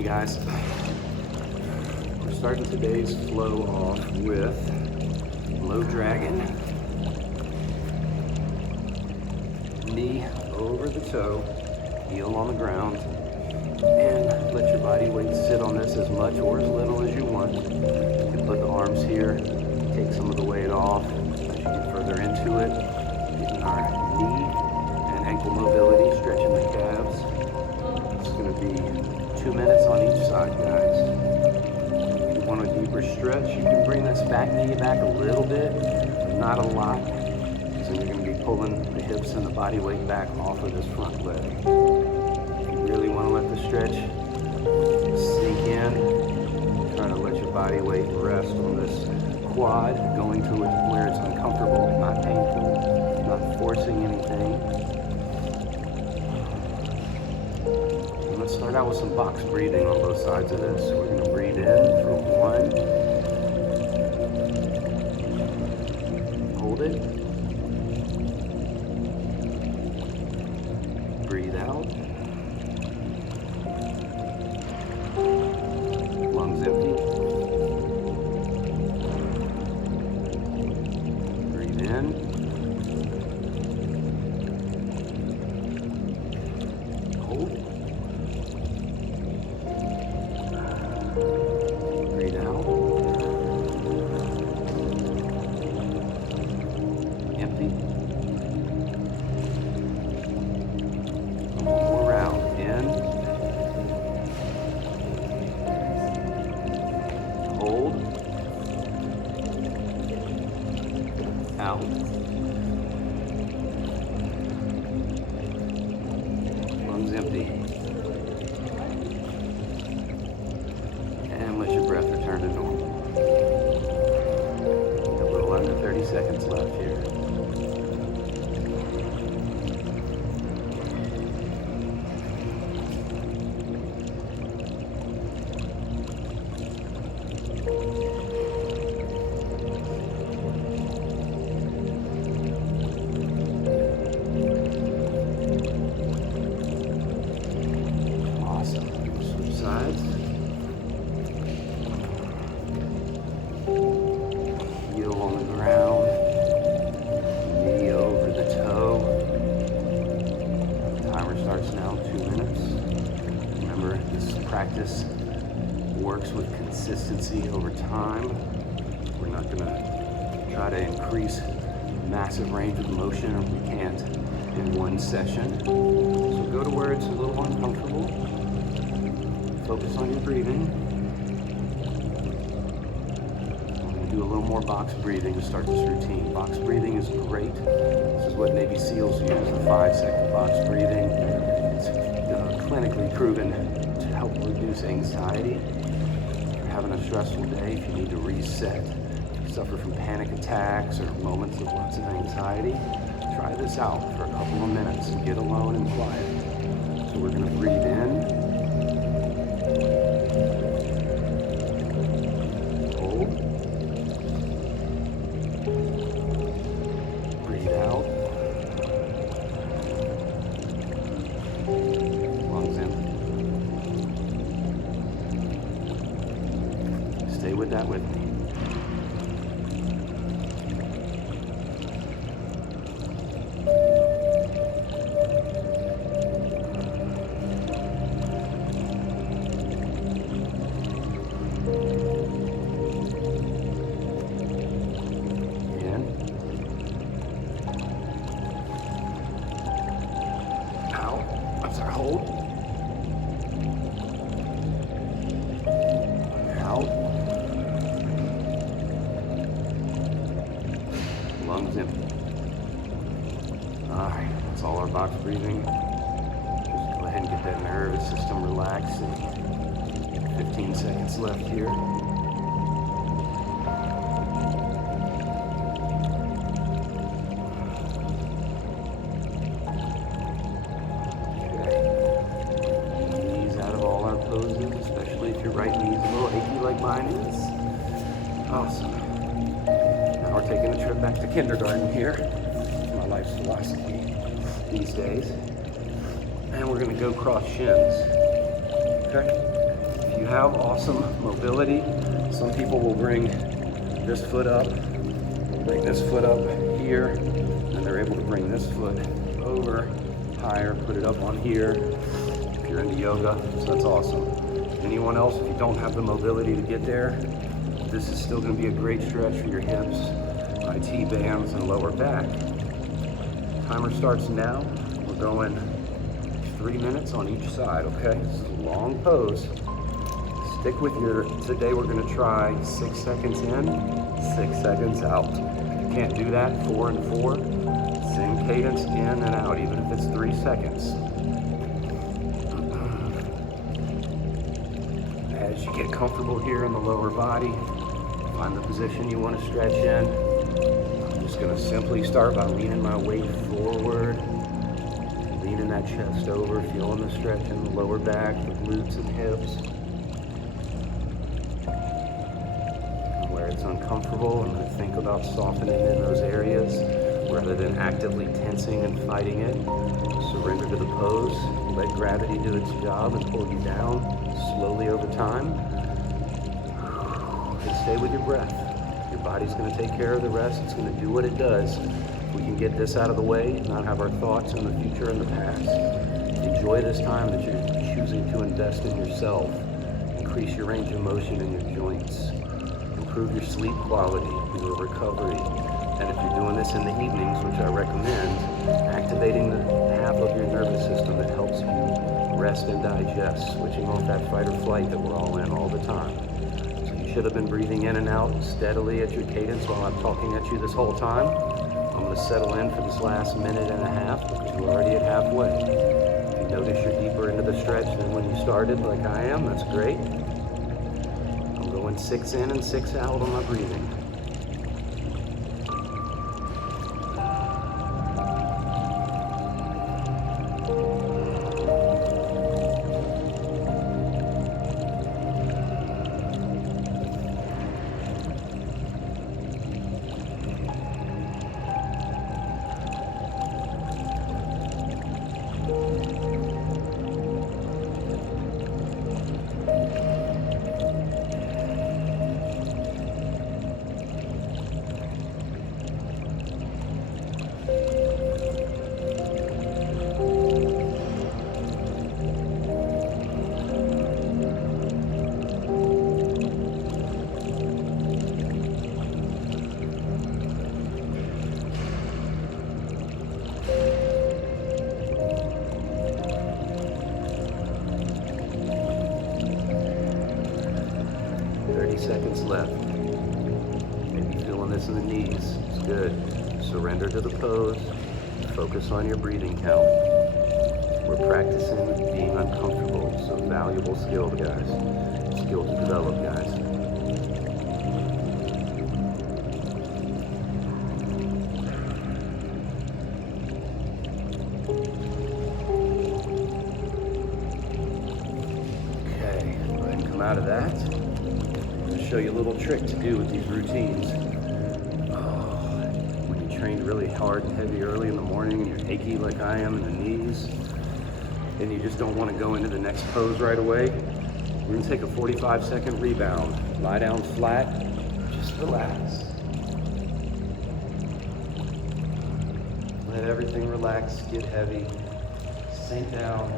Hey guys, we're starting today's flow off with low dragon, knee over the toe, heel on the ground, and let your body weight sit on this as much or as little as you want. You can put the arms here, take some of the weight off as you get further into it, getting our knee and ankle mobility, stretching the calves. It's going to be 2 minutes on each side, guys. If you want a deeper stretch, you can bring this back knee back a little bit, but not a lot, because then you're going to be pulling the hips and the body weight back off of this front leg. If you really want to let the stretch sink in, try to let your body weight rest on this quad, going to it where it's uncomfortable, not painful, not forcing anything. Let's start out with some box breathing on both sides of this. We're going to breathe in for 1. Hold it. Breathe out. Lungs empty. Breathe in. Hold. Breathe out. Empty. One more round. In. Hold. Out. Lungs empty. And let your breath return to normal. A little under 30 seconds left here. Awesome. Switch sides. Heel on the ground, knee over the toe. Timer starts now, 2 minutes. Remember, this practice works with consistency over time. We're not going to try to increase massive range of motion if we can't in one session. So go to where it's a little uncomfortable. Focus on your breathing. Do a little more box breathing to start this routine. Box breathing is great. This is what Navy SEALs use, the 5-second box breathing. It's clinically proven to help reduce anxiety. If you're having a stressful day, if you need to reset, if you suffer from panic attacks or moments of lots of anxiety, try this out for a couple of minutes and get alone and quiet. So we're going to breathe in. Breathe out. Lungs empty. Stay with that with me. Hold. Out. Lungs empty. Alright, that's all our box breathing. Just go ahead and get that nervous system relaxing. 15 seconds left here. Especially if your right knee is a little achy like mine is. Awesome. Now we're taking a trip back to kindergarten here. It's my life's philosophy these days. And we're going to go cross shins. Okay? have awesome mobility, some people will bring this foot up here, and they're able to bring this foot over higher, put it up on here if you're into yoga, so that's awesome. Anyone else, if you don't have the mobility to get there, this is still going to be a great stretch for your hips, IT bands, and lower back. Timer starts now. We're going 3 minutes on each side, okay? This is a long pose. Stick with today we're going to try 6 seconds in, 6 seconds out. If you can't do that, 4 and 4. Same cadence in and out, even if it's 3 seconds. As you get comfortable here in the lower body, find the position you want to stretch in. I'm just going to simply start by leaning my weight forward, leaning that chest over, feeling the stretch in the lower back, the glutes and hips. And where it's uncomfortable, I'm going to think about softening in those areas rather than actively tensing and fighting it. Surrender to the pose, let gravity do its job and pull you down slowly over time. And stay with your breath. Your body's going to take care of the rest. It's going to do what it does. If we can get this out of the way, not have our thoughts in the future and the past. Enjoy this time that you're choosing to invest in yourself. Increase your range of motion in your joints. Improve your sleep quality, your recovery. And if you're doing this in the evenings, which I recommend, activating the half of your nervous system that helps you rest and digest, switching off that fight or flight that we're all in all the time. So you should have been breathing in and out steadily at your cadence while I'm talking at you this whole time. I'm going to settle in for this last minute and a half because we're already at halfway. If you notice you're deeper into the stretch than when you started, like I am, that's great. I'm going 6 in and 6 out on my breathing. 30 seconds left. Maybe feeling this in the knees. It's good. Surrender to the pose. Focus on your breathing count. We're practicing being uncomfortable. So valuable skill, guys. Skill to develop, guys. Okay, go ahead and come out of that. Show you a little trick to do with these routines. When you trained really hard and heavy early in the morning and you're achy like I am in the knees, and you just don't want to go into the next pose right away, we're going to take a 45-second rebound. Lie down flat, just relax. Let everything relax, get heavy, sink down.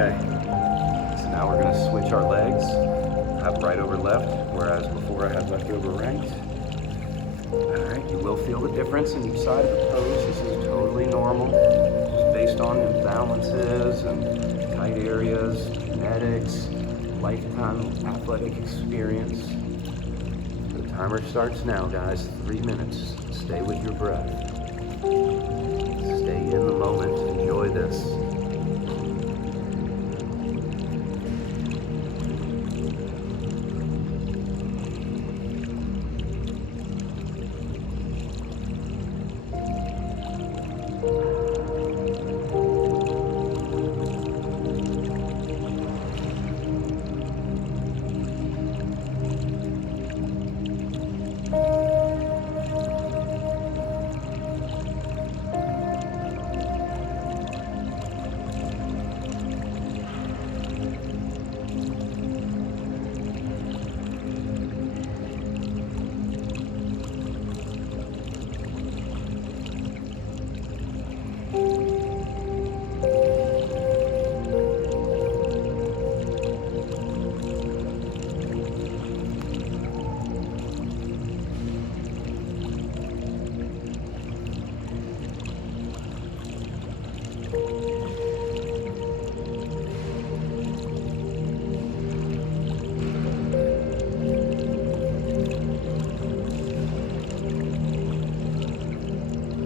Okay, so now we're going to switch our legs. I have right over left, whereas before I had left over right. Alright, you will feel the difference in each side of the pose. This is totally normal, just based on imbalances and tight areas, genetics, lifetime athletic experience. The timer starts now, guys. 3 minutes. Stay with your breath. Be in the moment, enjoy this.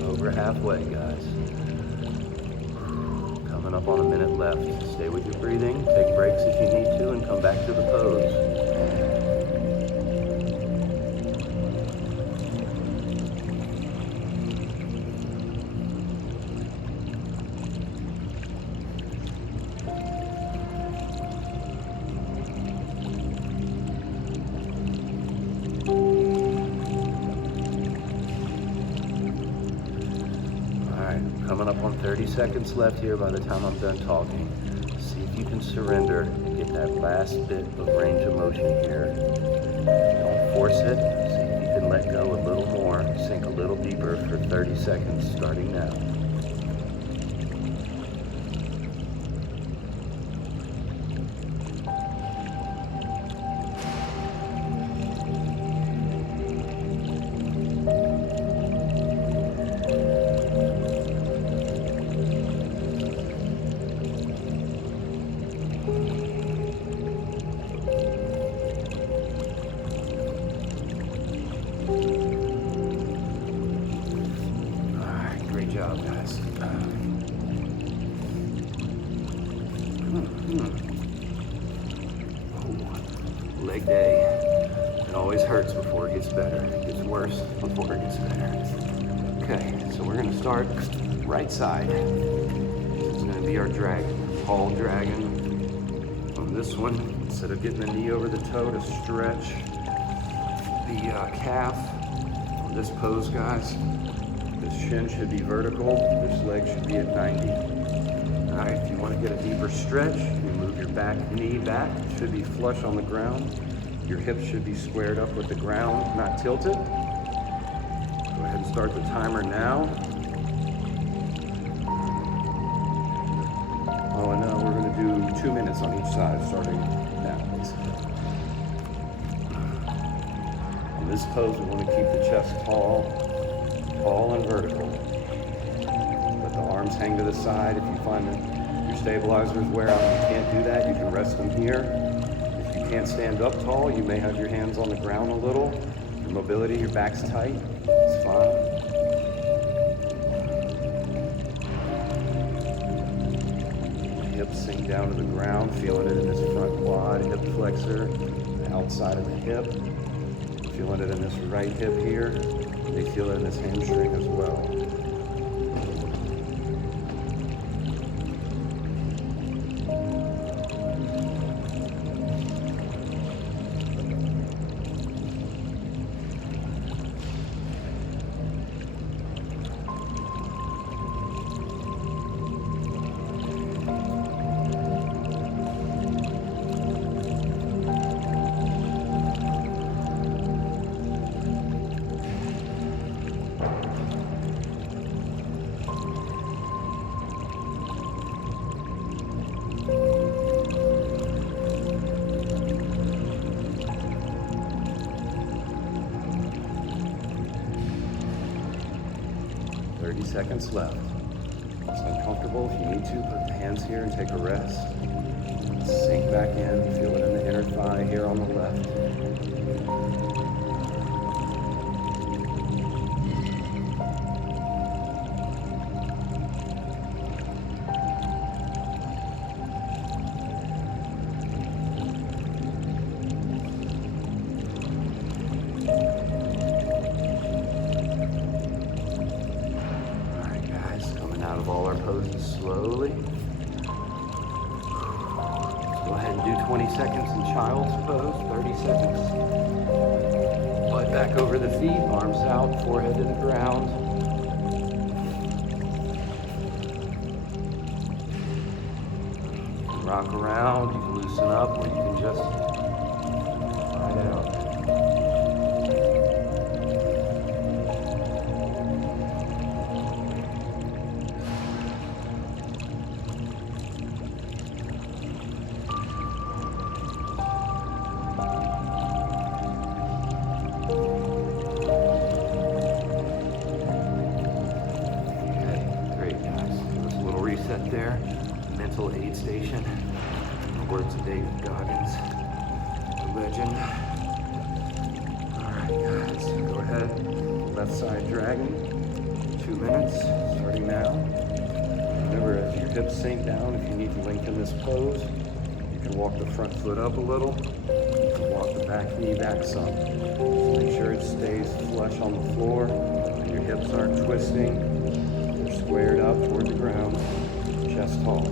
Over halfway, guys. Coming up on a minute left. Stay with your breathing, take breaks if you need to, and come back to the pose. Coming up on 30 seconds left here by the time I'm done talking. See if you can surrender and get that last bit of range of motion here. Don't force it. See if you can let go a little more. Sink a little deeper for 30 seconds starting now. Job, guys. Leg day. It always hurts before it gets better. It gets worse before it gets better. Okay, so we're gonna start right side. This is gonna be our dragon. Tall dragon. On this one, instead of getting the knee over the toe to stretch the calf, on this pose, guys, this shin should be vertical, this leg should be at 90. All right, if you want to get a deeper stretch, you move your back knee back. It should be flush on the ground. Your hips should be squared up with the ground, not tilted. Go ahead and start the timer now. Oh, and now we're going to do 2 minutes on each side, starting now, please. In this pose, we want to keep the chest tall and vertical. Let the arms hang to the side. If you find that your stabilizers wear out and you can't do that, you can rest them here. If you can't stand up tall, you may have your hands on the ground a little. Your mobility, your back's tight, it's fine. Hips sink down to the ground, feeling it in this front quad, hip flexor, the outside of the hip. Feeling it in this right hip here. They feel it in this hamstring as well. Seconds left. It's uncomfortable. If you need to, put the hands here and take a rest. Sink back in. Feel it in the inner thigh here on the left. poses slowly. Let's go ahead and do 20 seconds in child's pose, 30 seconds. Butt back over the feet, arms out, forehead to the ground. Rock around, you can loosen up, or you can just slide out. Okay, great guys. Just a little reset there. Mental aid station. Words of David Goggins, the legend. Alright guys, go ahead. Left side dragon. 2 minutes, starting now. Remember, as your hips sink down, if you need to lengthen this pose, you can walk the front foot up a little, walk the back knee back some. So make sure it stays flush on the floor, and your hips aren't twisting. They're squared up toward the ground, chest tall.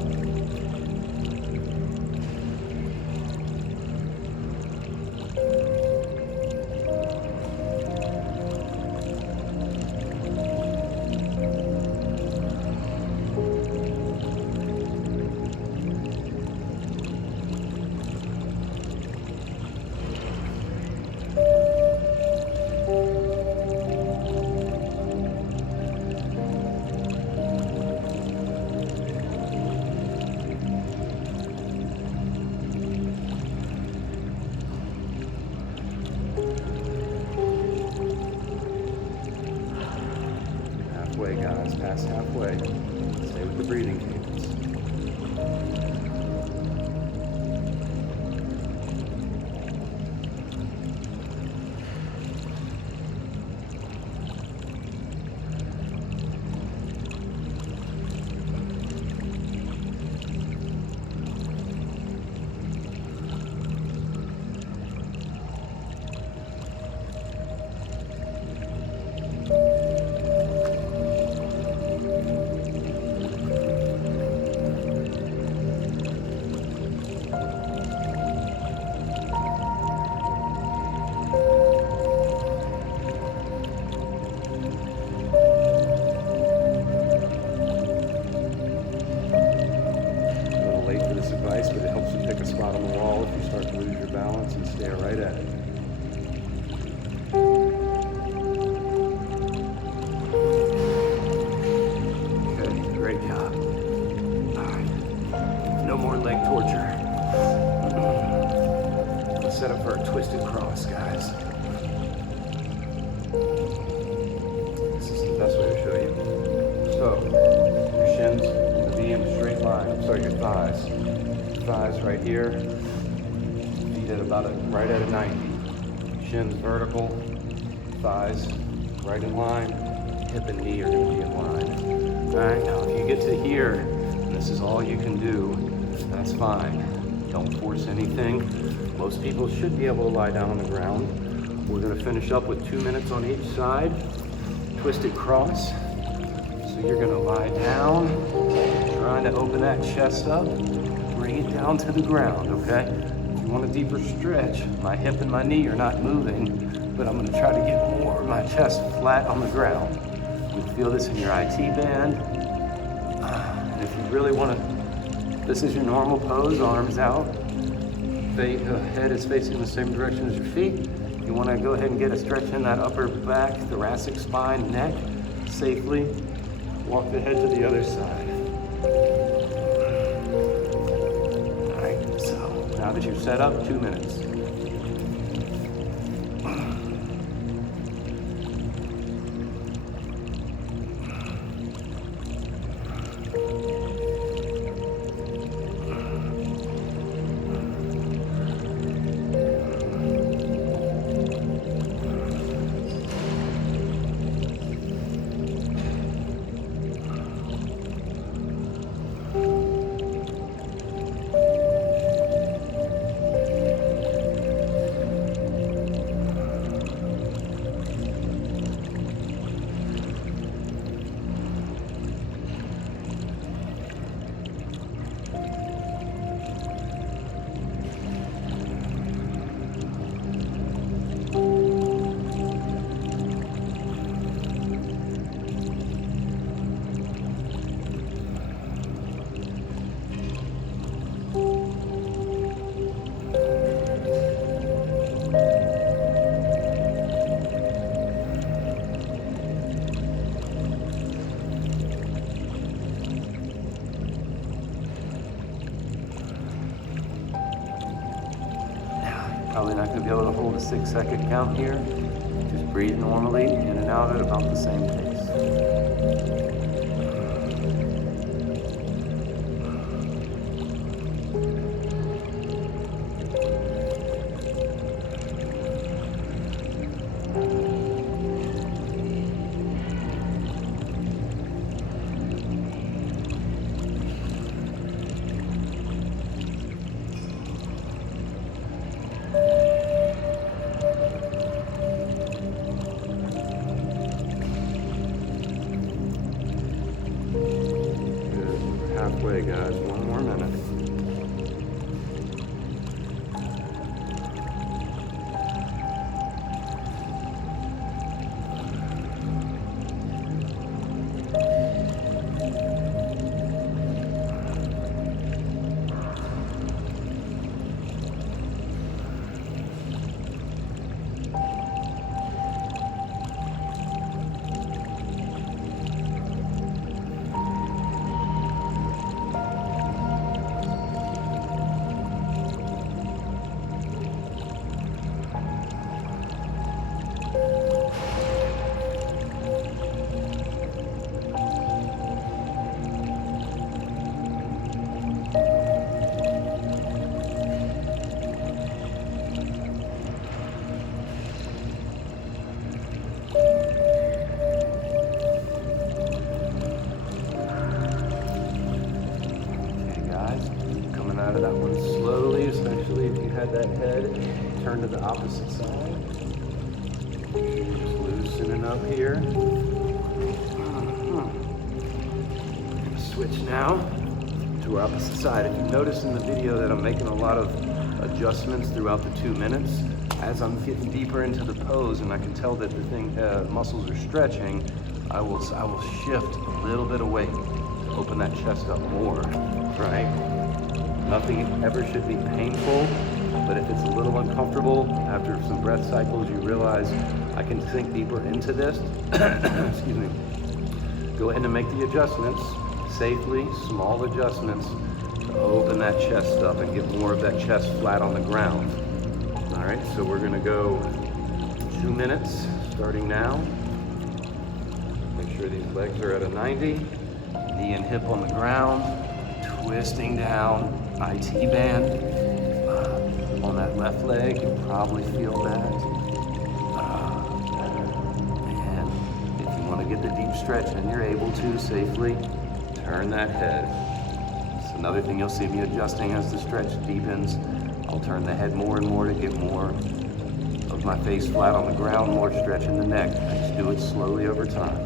Halfway, guys, past halfway. Stay with the breathing cadence. Advice, but it helps you pick a spot on the wall if you start to lose your balance and stay right at it. Okay, great job. All right, no more leg torture. Let's set up for a twisted cross, guys. This is the best way to show you. So, your shins will be in a straight line. Sorry, your thighs. Thighs right here, feet at right at a 90. Shins vertical, thighs right in line, hip and knee are going to be in line. All right, now if you get to here, and this is all you can do, that's fine. Don't force anything. Most people should be able to lie down on the ground. We're going to finish up with 2 minutes on each side. Twisted cross. So you're going to lie down, trying to open that chest up. Bring it down to the ground, okay? If you want a deeper stretch, my hip and my knee are not moving, but I'm gonna try to get more of my chest flat on the ground. You feel this in your IT band. And if you really wanna, this is your normal pose, arms out. Head is facing the same direction as your feet. You wanna go ahead and get a stretch in that upper back, thoracic spine, neck, safely. Walk the head to the other side. Now that you've set up, 2 minutes. be able to hold a 6-second count here. Just breathe normally, in and out at about the same pace. Halfway, guys. One more minute. Out of that one slowly, especially if you had that head turned to the opposite side. Just loosening up here. Switch now to our opposite side. If you notice in the video that I'm making a lot of adjustments throughout the 2 minutes, as I'm getting deeper into the pose and I can tell that the muscles are stretching, I will shift a little bit of weight to open that chest up more, right? Nothing ever should be painful, but if it's a little uncomfortable, after some breath cycles, you realize I can sink deeper into this. Excuse me. Go ahead and make the adjustments safely, small adjustments to open that chest up and get more of that chest flat on the ground. All right, so we're gonna go 2 minutes, starting now. Make sure these legs are at a 90, knee and hip on the ground, twisting down. IT band on that left leg, you'll probably feel that. And if you want to get the deep stretch and you're able to safely, turn that head. It's another thing you'll see me adjusting as the stretch deepens. I'll turn the head more and more to get more of my face flat on the ground, more stretch in the neck. I just do it slowly over time.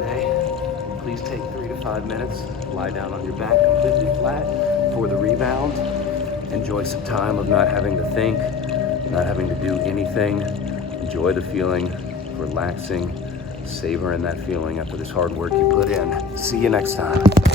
today. Please take 3 to 5 minutes, lie down on your back completely flat for the rebound. Enjoy some time of not having to think, not having to do anything. Enjoy the feeling, relaxing, savoring that feeling after this hard work you put in. See you next time.